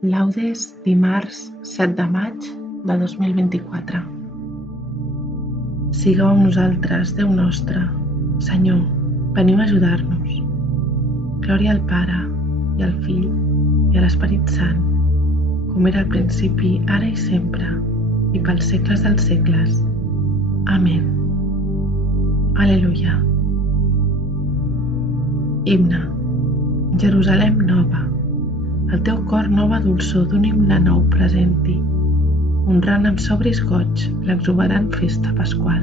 Laudes, dimarts 7 de maig de 2024. Sigueu amb nosaltres, Déu nostre. Senyor, veniu a ajudar-nos. Glòria al Pare, i al Fill, i a l'Esperit Sant, com era al principi, ara i sempre, i pels segles dels segles. Amén. Aleluia. Himne. Jerusalem nova, el teu cor nova dolçor d'un himne nou presenti, honrant amb sobris goig l'exuberant festa pasqual.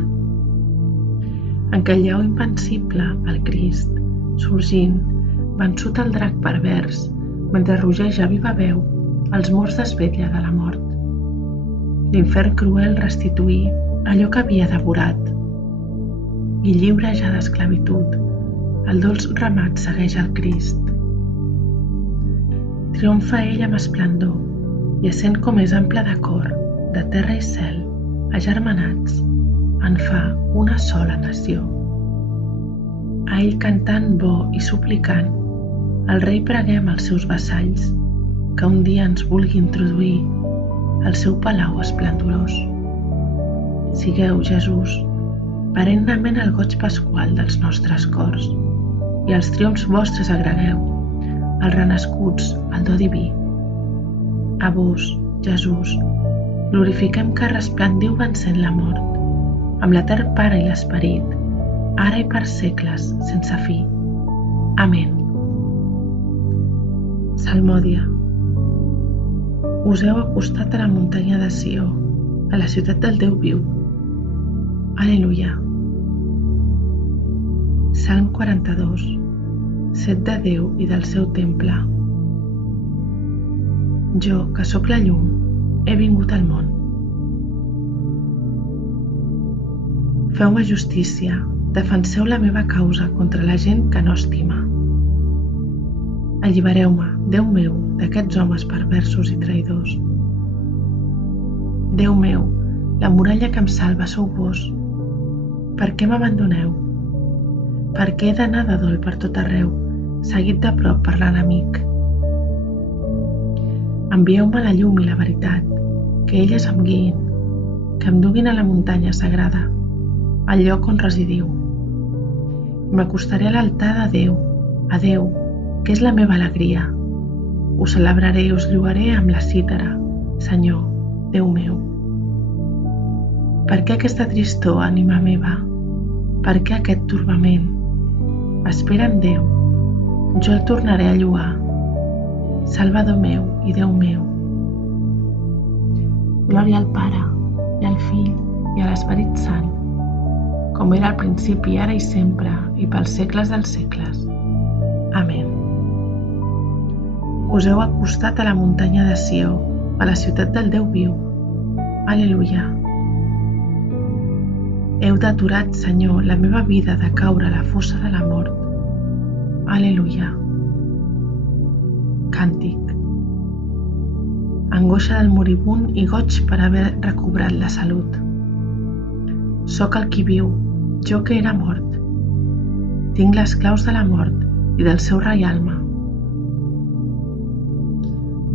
En què el lleó invencible, el Crist, sorgint, vençut el drac pervers, mentre rogeja a viva veu, els murs desvetlla de la mort. L'infern cruel restituir allò que havia devorat, i lliure ja d'esclavitud, el dolç ramat segueix el Crist. Triomfa ell amb esplendor, i essent com és ample de cor, de terra i cel, agermanats, en fa una sola nació. A ell cantant bo i suplicant, al rei preguem als seus vassalls, que un dia ens vulgui introduir al seu palau esplendorós. Sigueu, Jesús, perennament el goig pasqual dels nostres cors, i als triomfs vostres agregueu, els renascuts, el do diví. A vos, Jesús, glorifiquem que resplendiu vencent la mort, amb l'etern Pare i l'Esperit, ara i per segles sense fi. Amén. Salmòdia. Us heu acostat a la muntanya de Sió, a la ciutat del Déu viu. Aleluia. Salm 42. Set de Déu i del seu temple. Jo, que sóc la llum, he vingut al món. Feu-me justícia, defenseu la meva causa contra la gent que no estima. Allibereu-me, Déu meu, d'aquests homes perversos i traïdors. Déu meu, la muralla que em salva sou vos. Per què m'abandoneu? Per què he d'anar de dol per tot arreu, seguit de prop per l'enemic? Envieu-me la llum i la veritat, que elles em guiïn, que em duguin a la muntanya sagrada, al lloc on residiu. I m'acostaré a l'altar de Déu, a Déu, que és la meva alegria. Us celebraré i us lloaré amb la cítara, Senyor, Déu meu. Per què aquesta tristor, ànima meva? Per què aquest torbament? Espera en Déu, jo el tornaré a lloar, Salvador meu i Déu meu. Glòria al Pare, i al Fill, i a l'Esperit Sant, com era al principi, ara i sempre, i pels segles dels segles. Amén. Us heu acostat a la muntanya de Sió, a la ciutat del Déu viu. Aleluia. Heu deturat, Senyor, la meva vida de caure a la fossa de la mort. Aleluia. Càntic. Angoixa del moribund i goig per haver recobrat la salut. Soc el qui viu, jo que era mort. Tinc les claus de la mort i del seu reialme.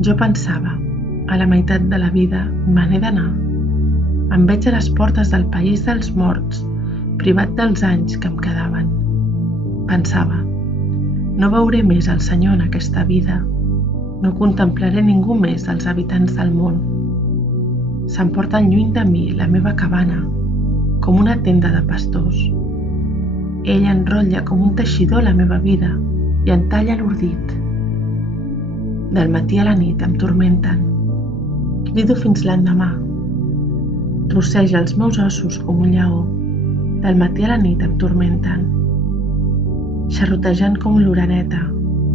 Jo pensava, a la meitat de la vida me n'he d'anar. Em veig a les portes del país dels morts, privat dels anys que em quedaven. Pensava, no veuré més el Senyor en aquesta vida, no contemplaré ningú més dels habitants del món. S'emporten lluny de mi la meva cabana, com una tenda de pastors. Ell enrotlla com un teixidor la meva vida i en talla l'ordit. Del matí a la nit em tormenten. Crido fins l'endemà. Rosseja els meus ossos com un lleó. Del matí a la nit em tormenten. Xarrotejant com l'oreneta,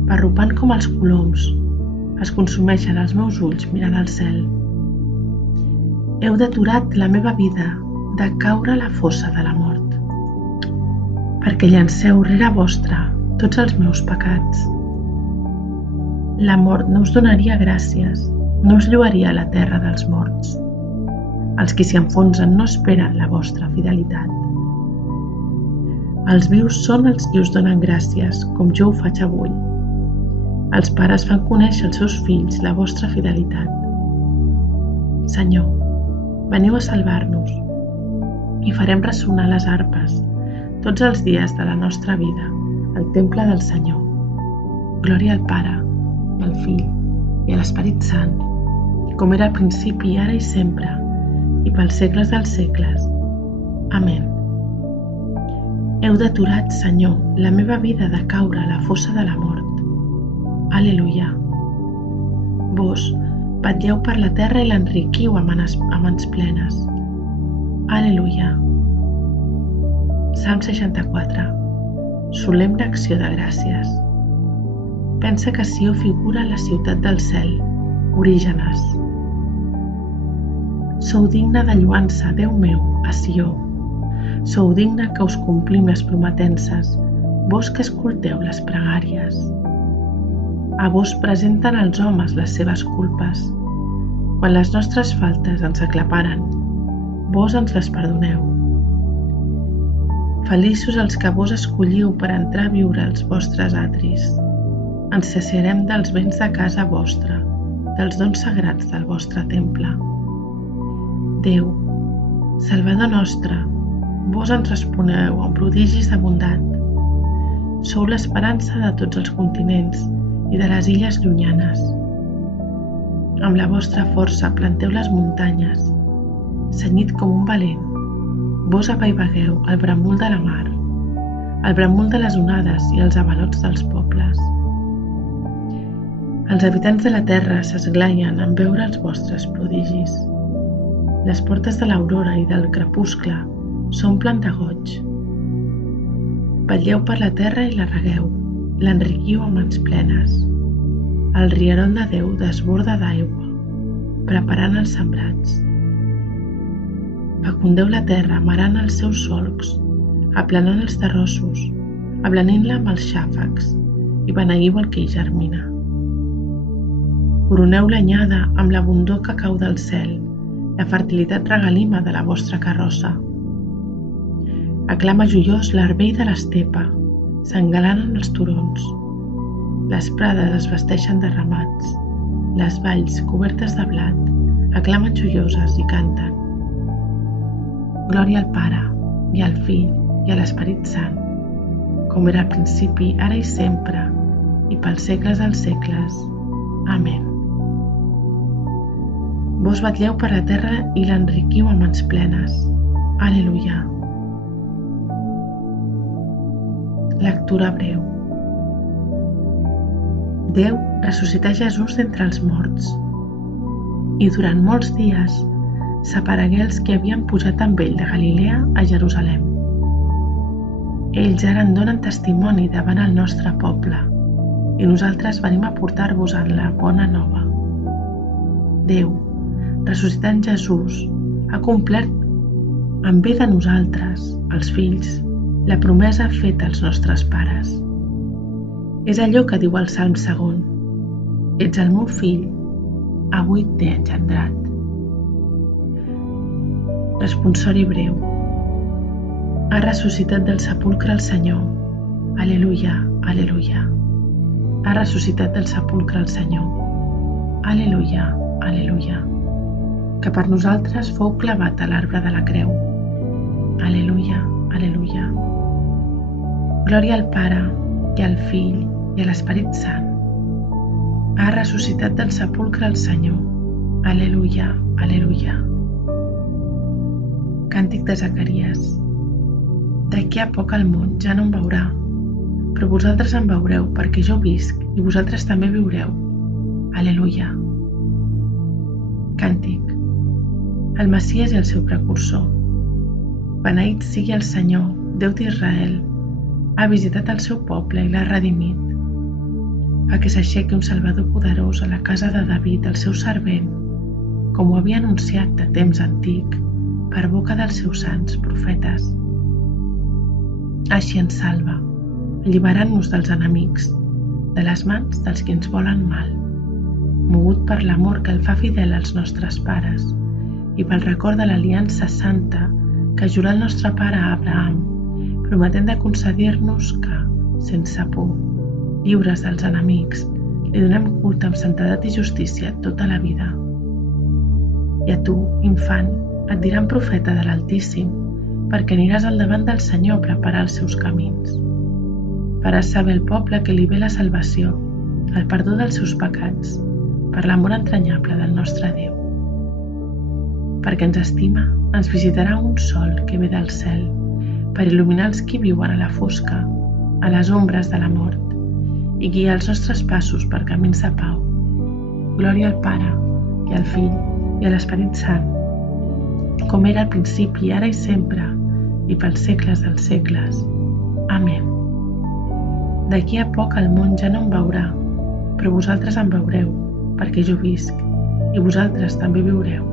parrupant com els coloms, es consumeixen els meus ulls mirant al cel. Heu deturat la meva vida de caure a la fossa de la mort, perquè llanceu rere vostra tots els meus pecats. La mort no us donaria gràcies, no us lloaria a la terra dels morts. Els qui s'hi enfonsen no esperen la vostra fidelitat. Els vius són els qui us donen gràcies, com jo ho faig avui. Els pares fan conèixer als seus fills la vostra fidelitat. Senyor, veniu a salvar-nos i farem ressonar les arpes tots els dies de la nostra vida al temple del Senyor. Glòria al Pare, i al Fill, i a l'Esperit Sant, com era al principi, ara i sempre, i pels segles dels segles. Amén. Heu deturat, Senyor, la meva vida de caure a la fossa de la mort. Aleluia. Vos vetlleu per la terra i l'enriquiu a mans plenes. Aleluia. Salm 64. Solemne acció de gràcies. Pensa que Sió figura la ciutat del cel, Orígenes. Sou digne de lluança, Déu meu, a Sió. Sou digne que us complim les prometences, vos que escolteu les pregàries. A vos presenten els homes les seves culpes. Quan les nostres faltes ens aclaparen, vos ens les perdoneu. Feliços els que vos escolliu per entrar a viure als vostres atris. Ens saciarem dels béns de casa vostra, dels dons sagrats del vostre temple. Déu, Salvador nostre, vos ens responeu amb prodigis de bondat. Sou l'esperança de tots els continents i de les illes llunyanes. Amb la vostra força planteu les muntanyes, cenyit com un valent. Vos apaivagueu el bramul de la mar, el bramul de les onades i els avalots dels pobles. Els habitants de la terra s'esglaien en veure els vostres prodigis. Les portes de l'aurora i del crepuscle s'omplen de goig. Vetlleu per la terra i la regueu, l'enriquiu a mans plenes. El rierol de Déu desborda d'aigua, preparant els sembrats. Fecundeu la terra, marant els seus solcs, aplanant els terrossos, ablanint-la amb els xàfecs i beneïu el que hi germina. Coroneu l'anyada amb l'abundor que cau del cel, la fertilitat regalima de la vostra carrossa. Aclama joiós l'arbell de l'estepa, s'engalanen els turons. Les prades es vesteixen de ramats, les valls cobertes de blat aclamen joioses i canten. Glòria al Pare, i al Fill, i a l'Esperit Sant, com era al principi, ara i sempre, i pels segles dels segles. Amén. Vos vetlleu per la terra i l'enriquiu a mans plenes. Aleluia. Lectura breu. Déu ressuscità Jesús d'entre els morts i durant molts dies separegué els que havien pujat amb ell de Galilea a Jerusalem. Ells ara en donen testimoni davant el nostre poble i nosaltres venim a portar-vos-en la bona nova. Déu, ressuscitant Jesús, ha complert en bé de nosaltres, els fills, la promesa feta als nostres pares. És allò que diu el Salm 2. Ets el meu fill, avui t'he engendrat. Responsori breu. Ha ressuscitat del sepulcre el Senyor. Aleluia, aleluia. Ha ressuscitat del sepulcre el Senyor. Aleluia, aleluia. Que per nosaltres fou clavat a l'arbre de la creu. Aleluia, aleluia. Glòria al Pare, i al Fill, i a l'Esperit Sant. Ha ressuscitat del sepulcre el Senyor. Aleluia, aleluia. Càntic de Zacaries. D'aquí a poc el món ja no em veurà, però vosaltres em veureu perquè jo visc i vosaltres també viureu. Aleluia. Càntic. El Messies i el seu precursor. Beneït sigui el Senyor, Déu d'Israel, ha visitat el seu poble i l'ha redimit. Fa que s'aixequi un Salvador poderós a la casa de David, el seu servent, com ho havia anunciat de temps antic, per boca dels seus sants profetes. Així ens salva, alliberant-nos dels enemics, de les mans dels que ens volen mal, mogut per l'amor que el fa fidel als nostres pares i pel record de l'aliança santa que jurà el nostre pare Abraham, prometent de concedir-nos que, sense por, lliures dels enemics, li donem culte amb santedat i justícia tota la vida. I a tu, infant, et diran profeta de l'Altíssim, perquè aniràs al davant del Senyor a preparar els seus camins. Faràs saber al poble que li ve la salvació, el perdó dels seus pecats, per l'amor entranyable del nostre Déu. Perquè ens estima, ens visitarà un sol que ve del cel, per il·luminar els qui viuen a la fosca, a les ombres de la mort, i guiar els nostres passos per camins de pau. Glòria al Pare, i al Fill, i a l'Esperit Sant, com era al principi, ara i sempre, i pels segles dels segles. Amén. D'aquí a poc el món ja no em veurà, però vosaltres em veureu, perquè jo visc, i vosaltres també viureu.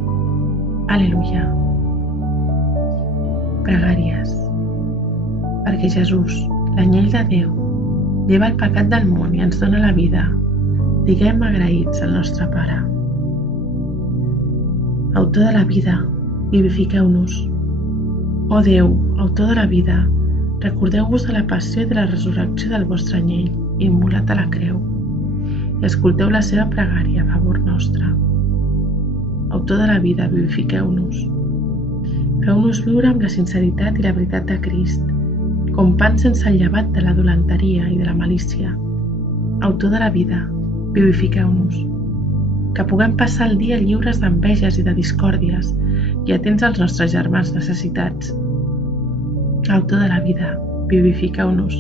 Aleluia. Pregàries. Perquè Jesús, l'anyell de Déu, lleva el pecat del món i ens dona la vida, diguem agraïts al nostre Pare. Autor de la vida, vivifiqueu-nos. Ó Déu, autor de la vida, recordeu-vos de la passió i de la resurrecció del vostre anyell, immolat a la creu, i escolteu la seva pregària a favor nostre. Autor de la vida, vivifiqueu-nos. Feu-nos viure amb la sinceritat i la veritat de Crist, com pan sense el llevat de la dolenteria i de la malícia. Autor de la vida, vivifiqueu-nos. Que puguem passar el dia lliures d'enveges i de discòrdies i atents als nostres germans necessitats. Autor de la vida, vivifiqueu-nos.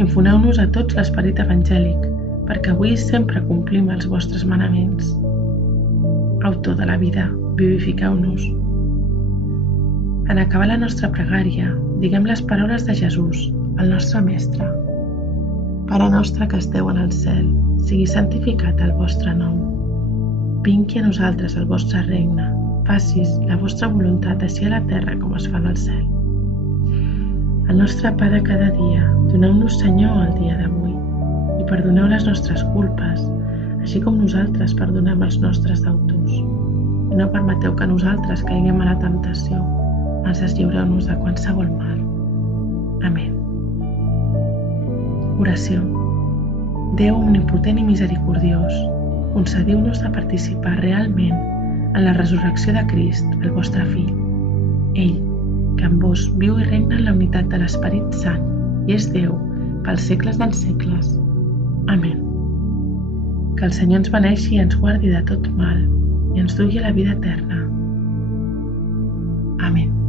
Infoneu-nos a tots l'esperit evangèlic, perquè avui sempre complim els vostres manaments. Autor de la vida, vivifiqueu-nos. En acabar la nostra pregària, diguem les paraules de Jesús, el nostre Mestre. Pare nostre que esteu en el cel, sigui santificat el vostre nom. Vingui a nosaltres el vostre regne, facis la vostra voluntat així a la terra com es fa al cel. El nostre pa de cada dia, doneu-nos, Senyor, el dia d'avui, i perdoneu les nostres culpes, així com nosaltres perdonem els nostres deutors. I no permeteu que nosaltres caiguem a la temptació, ens lliureu-nos de qualsevol mal. Amén. Oració. Déu omnipotent i misericordiós, concediu-nos de participar realment en la resurrecció de Crist, el vostre Fill. Ell, que amb vos viu i regna en la unitat de l'Esperit Sant i és Déu pels segles dels segles. Amén. Que el Senyor ens beneixi i ens guardi de tot mal i ens dugui a la vida eterna. Amén.